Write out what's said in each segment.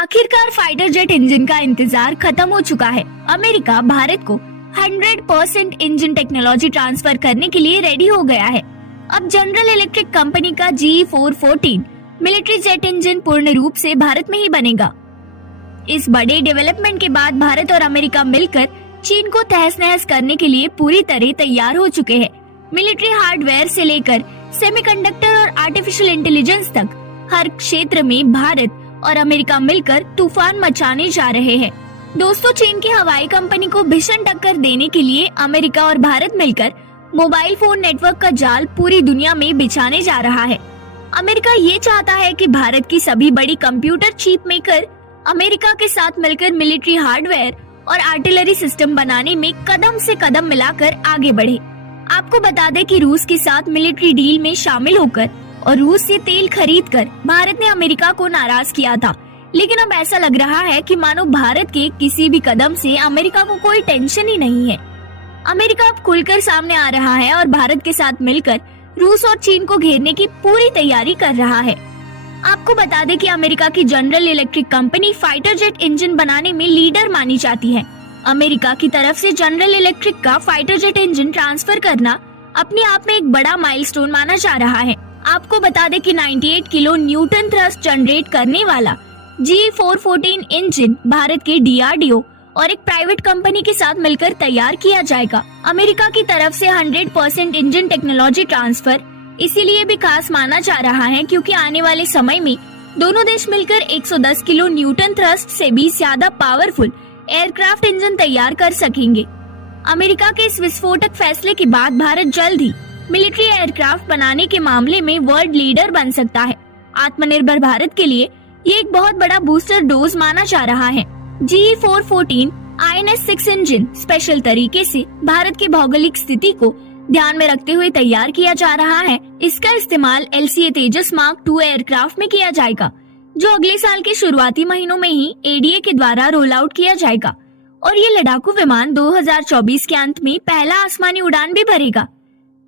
आखिरकार fighter jet engine का इंतजार खत्म हो चुका है। अमेरिका भारत को 100% इंजन टेक्नोलॉजी ट्रांसफर करने के लिए रेडी हो गया है। अब जनरल इलेक्ट्रिक कंपनी का GE414 मिलिट्री जेट इंजन पूर्ण रूप से भारत में ही बनेगा। इस बड़े डेवलपमेंट के बाद भारत और अमेरिका मिलकर चीन को तहस नहस करने के लिए पूरी तरह तैयार हो चुके हैं। मिलिट्री हार्डवेयर से लेकर सेमीकंडक्टर और आर्टिफिशियल इंटेलिजेंस तक हर क्षेत्र में भारत और अमेरिका मिलकर तूफान मचाने जा रहे हैं। दोस्तों, चीन की हवाई कंपनी को भीषण टक्कर देने के लिए अमेरिका और भारत मिलकर मोबाइल फोन नेटवर्क का जाल पूरी दुनिया में बिछाने जा रहा है। अमेरिका ये चाहता है कि भारत की सभी बड़ी कंप्यूटर चिप मेकर अमेरिका के साथ मिलकर मिलिट्री हार्डवेयर और आर्टिलरी सिस्टम बनाने में कदम से कदम मिलाकर आगे बढ़े। आपको बता दें कि रूस के साथ मिलिट्री डील में शामिल होकर और रूस से तेल खरीदकर भारत ने अमेरिका को नाराज किया था, लेकिन अब ऐसा लग रहा है कि मानो भारत के किसी भी कदम से अमेरिका को कोई टेंशन ही नहीं है। अमेरिका अब खुलकर सामने आ रहा है और भारत के साथ मिलकर रूस और चीन को घेरने की पूरी तैयारी कर रहा है। आपको बता दें कि अमेरिका की general electric company fighter jet engine बनाने में लीडर मानी जाती है। अमेरिका की तरफ से जनरल इलेक्ट्रिक का फाइटर जेट इंजन ट्रांसफर करना अपने आप में एक बड़ा माइलस्टोन माना जा रहा है। आपको बता दें कि 98 किलो न्यूटन थ्रस्ट जनरेट करने वाला GE414 इंजन भारत के DRDO और एक प्राइवेट कंपनी के साथ मिलकर तैयार किया जाएगा। अमेरिका की तरफ से 100% इंजन टेक्नोलॉजी ट्रांसफर इसीलिए भी खास माना जा रहा है क्योंकि आने वाले समय में दोनों देश मिलकर 110 किलो न्यूटन थ्रस्ट से भी ज्यादा पावरफुल एयरक्राफ्ट इंजन तैयार कर सकेंगे। अमेरिका के इस विस्फोटक फैसले के बाद भारत जल्द ही मिलिट्री एयरक्राफ्ट बनाने के मामले में वर्ल्ड लीडर बन सकता है। आत्मनिर्भर भारत के लिए ये एक बहुत बड़ा बूस्टर डोज माना जा रहा है। GE414 INS-6 इंजन स्पेशल तरीके से भारत की भौगोलिक स्थिति को ध्यान में रखते हुए तैयार किया जा रहा है। इसका इस्तेमाल LCA तेजस मार्क 2 एयरक्राफ्ट में किया जाएगा, जो अगले साल के शुरुआती महीनों में ही ADA के द्वारा रोल आउट किया जाएगा और ये लड़ाकू विमान 2024 के अंत में पहला आसमानी उड़ान भी भरेगा।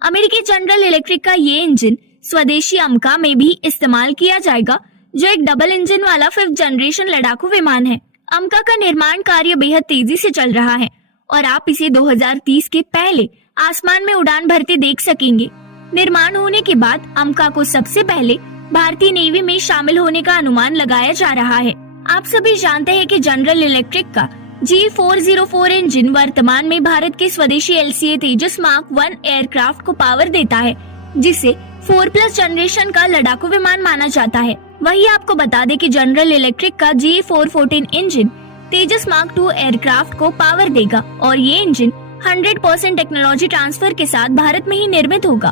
अमेरिकी जनरल इलेक्ट्रिक का ये इंजन स्वदेशी अमका में भी इस्तेमाल किया जाएगा, जो एक डबल इंजन वाला 5th जनरेशन लड़ाकू विमान है। अमका का निर्माण कार्य बेहद तेजी से चल रहा है और आप इसे 2030 के पहले आसमान में उड़ान भरते देख सकेंगे। निर्माण होने के बाद अमका को सबसे पहले भारतीय नेवी में शामिल होने का अनुमान लगाया जा रहा है। आप सभी जानते हैं कि जनरल इलेक्ट्रिक का GE404 इंजन वर्तमान में भारत के स्वदेशी LCA तेजस मार्क 1 एयरक्राफ्ट को पावर देता है, जिसे 4+ जनरेशन का लड़ाकू विमान माना जाता है। वही आपको बता दें कि जनरल इलेक्ट्रिक का GE414 इंजन तेजस मार्क 2 एयरक्राफ्ट को पावर देगा और ये इंजन 100% टेक्नोलॉजी ट्रांसफर के साथ भारत में ही निर्मित होगा।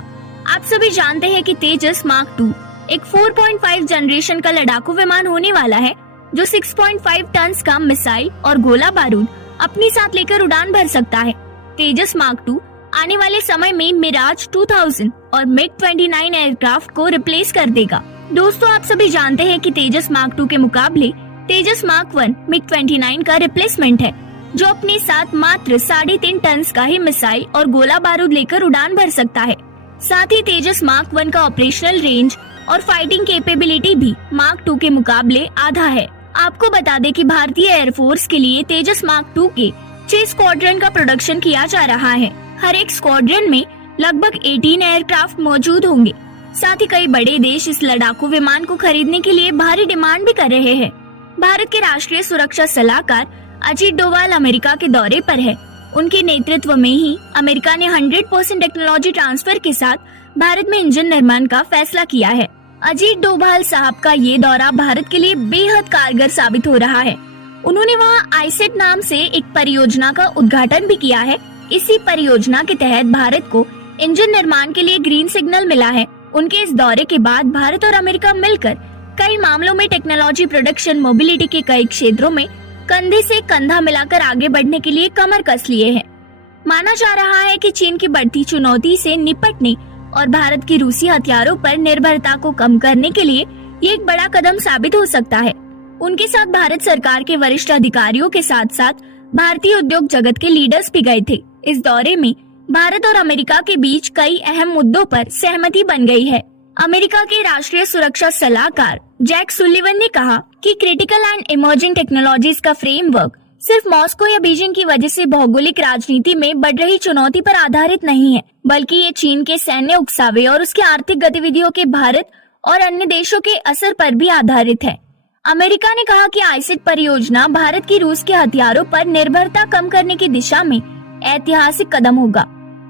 आप सभी जानते हैं कि तेजस मार्क 2 एक 4.5 जनरेशन का लड़ाकू विमान होने वाला है, जो 6.5 टन का मिसाइल और गोला बारूद अपनी साथ लेकर उड़ान भर सकता है। तेजस मार्क 2 आने वाले समय में मिराज 2000 और MiG-29 एयरक्राफ्ट को रिप्लेस कर देगा। दोस्तों, आप सभी जानते हैं कि तेजस मार्क 2 के मुकाबले तेजस मार्क 1 MiG-29 का रिप्लेसमेंट है, जो अपने साथ मात्र 3.5 टन का ही मिसाइल और गोला बारूद लेकर उड़ान भर सकता है। साथ ही तेजस मार्क 1 का ऑपरेशनल रेंज और फाइटिंग कैपेबिलिटी भी मार्क 2 के मुकाबले आधा है। आपको बता दें कि भारतीय एयरफोर्स के लिए तेजस मार्क 2 के 6 स्क्वाड्रन का प्रोडक्शन किया जा रहा है। हर एक स्क्वाड्रन में लगभग 18 एयरक्राफ्ट मौजूद होंगे। साथ ही कई बड़े देश इस लड़ाकू विमान को खरीदने के लिए भारी डिमांड भी कर रहे हैं। भारत के राष्ट्रीय सुरक्षा सलाहकार अजीत डोभाल अमेरिका के दौरे पर है। उनके नेतृत्व में ही अमेरिका ने 100% टेक्नोलॉजी ट्रांसफर के साथ भारत में इंजन निर्माण का फैसला किया है। अजीत डोभाल साहब का ये दौरा भारत के लिए बेहद कारगर साबित हो रहा है। उन्होंने वहाँ आईसेट नाम से एक परियोजना का उद्घाटन भी किया है। इसी परियोजना के तहत भारत को इंजन निर्माण के लिए ग्रीन सिग्नल मिला है। उनके इस दौरे के बाद भारत और अमेरिका मिलकर कई मामलों में टेक्नोलॉजी, प्रोडक्शन, मोबिलिटी के कई क्षेत्रों में कंधे से कंधा मिलाकर आगे बढ़ने के लिए कमर कस लिए हैं। माना जा रहा है कि चीन की बढ़ती चुनौती से निपटने और भारत की रूसी हथियारों पर निर्भरता को कम करने के लिए ये एक बड़ा कदम साबित हो सकता है। उनके साथ भारत सरकार के वरिष्ठ अधिकारियों के साथ साथ भारतीय उद्योग जगत के लीडर्स भी गए थे। इस दौरे में भारत और अमेरिका के बीच कई अहम मुद्दों पर सहमति बन गई है। अमेरिका के राष्ट्रीय सुरक्षा सलाहकार जैक सुलिवन ने कहा कि क्रिटिकल एंड इमर्जिंग टेक्नोलॉजीज का फ्रेमवर्क सिर्फ मॉस्को या बीजिंग की वजह से भौगोलिक राजनीति में बढ़ रही चुनौती पर आधारित नहीं है, बल्कि ये चीन के सैन्य उकसावे और उसकी आर्थिक गतिविधियों के भारत और अन्य देशों के असर पर भी आधारित है। अमेरिका ने कहा कि आईसिट परियोजना भारत की रूस के हथियारों पर निर्भरता कम करने की दिशा में ऐतिहासिक कदम होगा।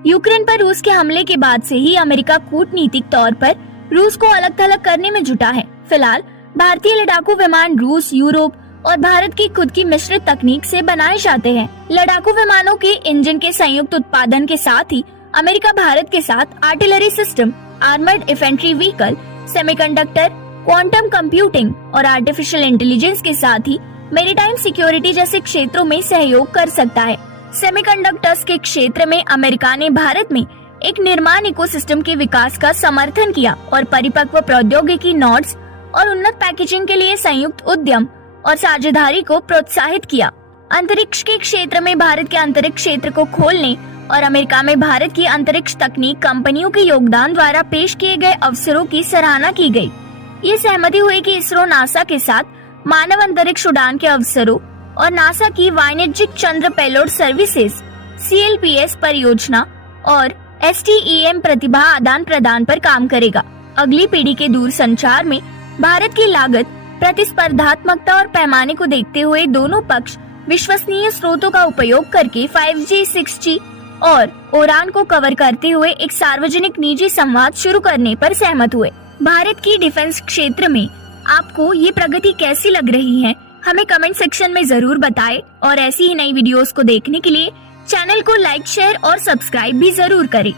यूक्रेन पर रूस के हमले के बाद से ही अमेरिका कूटनीतिक तौर पर रूस को अलग थलग करने में जुटा है। फिलहाल भारतीय लड़ाकू विमान रूस, यूरोप और भारत की खुद की मिश्रित तकनीक से बनाए जाते हैं। लड़ाकू विमानों के इंजन के संयुक्त उत्पादन के साथ ही अमेरिका भारत के साथ artillery system, armoured infantry vehicle, semiconductor, quantum computing और आर्टिफिशियल इंटेलिजेंस के साथ ही मैरीटाइम सिक्योरिटी जैसे क्षेत्रों में सहयोग कर सकता है। सेमीकंडक्टर्स के क्षेत्र में अमेरिका ने भारत में एक निर्माण इकोसिस्टम के विकास का समर्थन किया और परिपक्व प्रौद्योगिकी नोड्स और उन्नत पैकेजिंग के लिए संयुक्त उद्यम और साझेदारी को प्रोत्साहित किया। अंतरिक्ष के क्षेत्र में भारत के अंतरिक्ष क्षेत्र को खोलने और अमेरिका में भारत की अंतरिक्ष तकनीक कंपनियों के योगदान द्वारा पेश किए गए अवसरों की सराहना की गई। ये सहमति हुई कि इसरो नासा के साथ मानव अंतरिक्ष उड़ान के अवसरों और नासा की वाणिज्यिक चंद्र पेलोड सर्विसेज CLPS परियोजना और STEM प्रतिभा आदान प्रदान पर काम करेगा। अगली पीढ़ी के दूर संचार में भारत की लागत, प्रतिस्पर्धात्मकता और पैमाने को देखते हुए दोनों पक्ष विश्वसनीय स्रोतों का उपयोग करके 5G, 6G और उड़ान को कवर करते हुए एक सार्वजनिक निजी संवाद शुरू करने पर सहमत हुए। भारत की डिफेंस क्षेत्र में आपको ये प्रगति कैसी लग रही है, हमें कमेंट सेक्शन में जरूर बताएं और ऐसी ही नई वीडियोस को देखने के लिए चैनल को लाइक, शेयर और सब्सक्राइब भी जरूर करें।